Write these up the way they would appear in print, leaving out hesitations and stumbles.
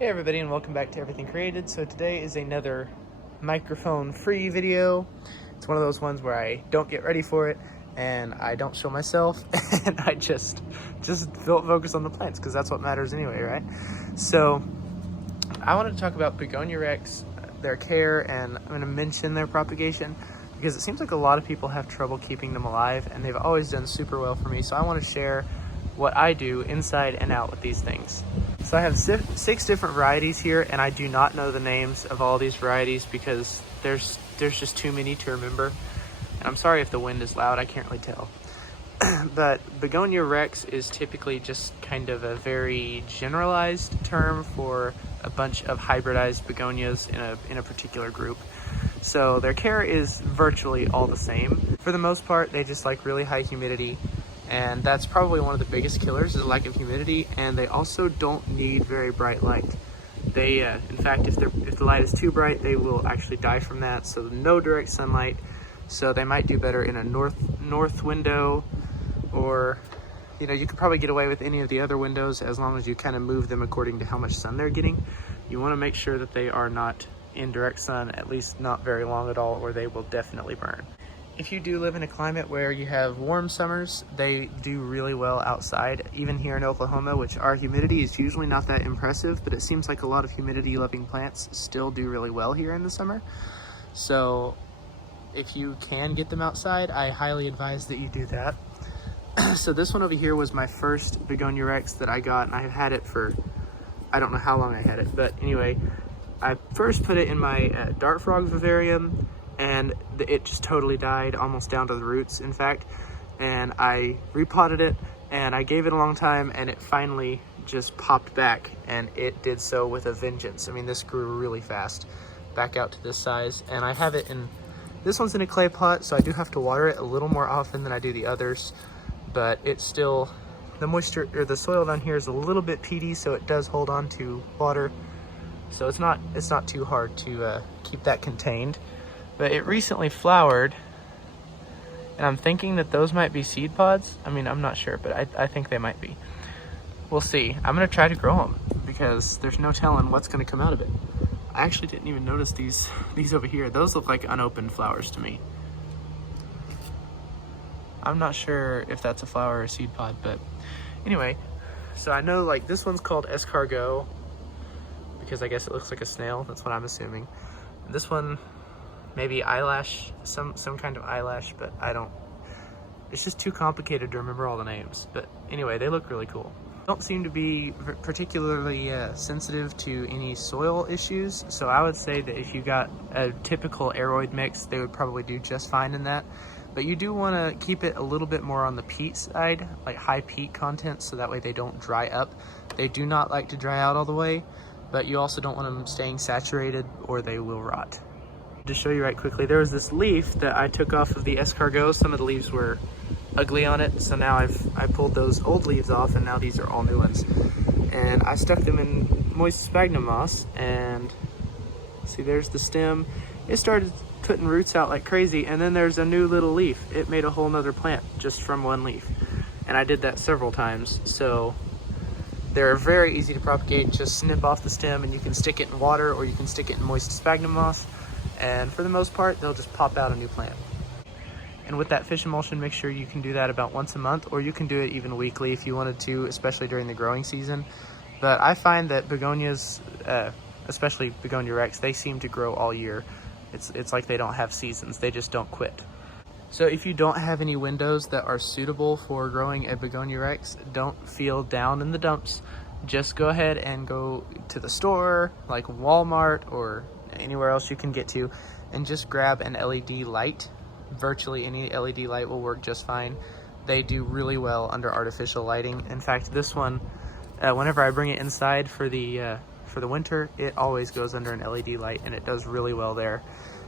Hey everybody, and welcome back to Everything Created. So today is another microphone free video. It's one of those ones where I don't get ready for it and I don't show myself and I just focus on the plants because that's what matters anyway, right? So I wanted to talk about Begonia Rex, their care, and I'm going to mention their propagation because it seems like a lot of people have trouble keeping them alive and they've always done super well for me. So I want to share what I do inside and out with these things. So I have six different varieties here, and I do not know the names of all these varieties because there's just too many to remember. And I'm sorry if the wind is loud, I can't really tell. But Begonia Rex is typically just kind of a very generalized term for a bunch of hybridized begonias in a particular group. So their care is virtually all the same. For the most part, they just like really high humidity. And that's probably one of the biggest killers, is the lack of humidity, and they also don't need very bright light. They, in fact, if the light is too bright, they will actually die from that, so no direct sunlight. So they might do better in a north window, or, you know, you could probably get away with any of the other windows as long as you kind of move them according to how much sun they're getting. You want to make sure that they are not in direct sun, at least not very long at all, or they will definitely burn. If you do live in a climate where you have warm summers, they do really well outside. Even here in Oklahoma, which our humidity is usually not that impressive, but it seems like a lot of humidity-loving plants still do really well here in the summer. So if you can get them outside, I highly advise that you do that. So this one over here was my first Begonia Rex that I got, and I have had it for, I don't know how long I had it, but anyway, I first put it in my dart frog vivarium, and it just totally died, almost down to the roots, in fact. And I repotted it, and I gave it a long time, and it finally just popped back, and it did so with a vengeance. I mean, this grew really fast, back out to this size. And I have it in, this one's in a clay pot, so I do have to water it a little more often than I do the others, but it's still, the moisture, or the soil down here is a little bit peaty, so it does hold on to water. So it's not too hard to keep that contained. But it recently flowered, and I'm thinking that those might be seed pods. I mean, I'm not sure, but I think they might be. We'll see. I'm gonna try to grow them because there's no telling what's gonna come out of it. I actually didn't even notice these over here. Those look like unopened flowers to me. I'm not sure if that's a flower or a seed pod, but anyway. So I know, like, this one's called escargot because I guess it looks like a snail. That's what I'm assuming. And this one, maybe eyelash, some kind of eyelash, but I don't, it's just too complicated to remember all the names. But anyway, they look really cool. Don't seem to be particularly sensitive to any soil issues, so I would say that if you got a typical aroid mix, they would probably do just fine in that. But you do want to keep it a little bit more on the peat side, like high peat content, so that way they don't dry up. They do not like to dry out all the way, but you also don't want them staying saturated or they will rot. To show you right quickly, there was this leaf that I took off of the escargot. Some of the leaves were ugly on it, so now I pulled those old leaves off, and now these are all new ones. And I stuck them in moist sphagnum moss, and see, there's the stem. It started putting roots out like crazy, and then there's a new little leaf. It made a whole nother plant just from one leaf, and I did that several times. So they're very easy to propagate. Just snip off the stem, and you can stick it in water, or you can stick it in moist sphagnum moss. And for the most part, they'll just pop out a new plant. And with that fish emulsion, make sure you can do that about once a month, or you can do it even weekly if you wanted to, especially during the growing season. But I find that begonias, especially Begonia Rex, they seem to grow all year. It's like they don't have seasons, they just don't quit. So if you don't have any windows that are suitable for growing a Begonia Rex, don't feel down in the dumps. Just go ahead and go to the store, like Walmart or anywhere else you can get to, and just grab an LED light. Virtually any LED light will work just fine. They do really well under artificial lighting. In fact, this one, whenever I bring it inside for the winter, it always goes under an LED light, and it does really well there.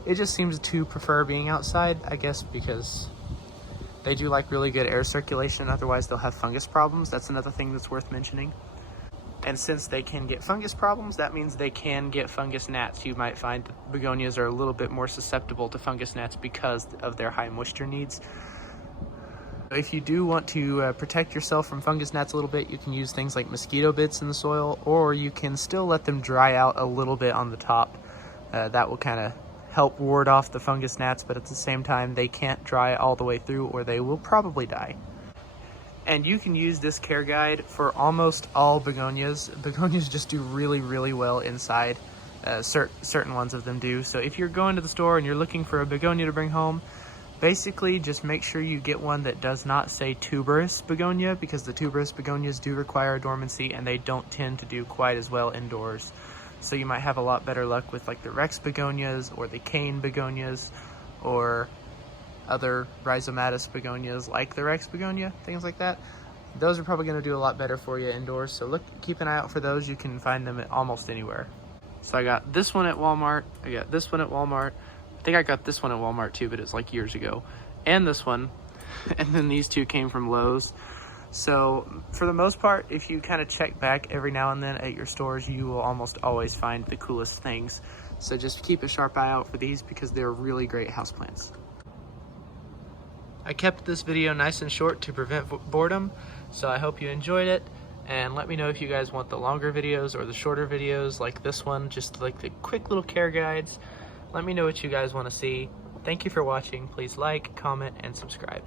It just seems to prefer being outside, I guess, because they do like really good air circulation. Otherwise, they'll have fungus problems. That's another thing that's worth mentioning. And since they can get fungus problems, that means they can get fungus gnats. You might find that begonias are a little bit more susceptible to fungus gnats because of their high moisture needs. If you do want to protect yourself from fungus gnats a little bit, you can use things like mosquito bits in the soil, or you can still let them dry out a little bit on the top. That will kind of help ward off the fungus gnats, but at the same time they can't dry all the way through or they will probably die. And you can use this care guide for almost all begonias. Begonias just do really, really well inside. Certain ones of them do. So if you're going to the store and you're looking for a begonia to bring home, basically just make sure you get one that does not say tuberous begonia, because the tuberous begonias do require dormancy and they don't tend to do quite as well indoors. So you might have a lot better luck with like the Rex begonias or the cane begonias or other rhizomatous begonias like the Rex begonia, things like that. Those are probably going to do a lot better for you indoors, so keep an eye out for those. You can find them at almost anywhere. So I got this one at Walmart, I got this one at Walmart, I think I got this one at Walmart too, but it's like years ago, and this one, and then these two came from Lowe's. So for the most part, if you kind of check back every now and then at your stores, you will almost always find the coolest things. So just keep a sharp eye out for these because they're really great houseplants. I kept this video nice and short to prevent boredom, so I hope you enjoyed it, and let me know if you guys want the longer videos or the shorter videos like this one, just like the quick little care guides. Let me know what you guys want to see. Thank you for watching. Please like, comment, and subscribe.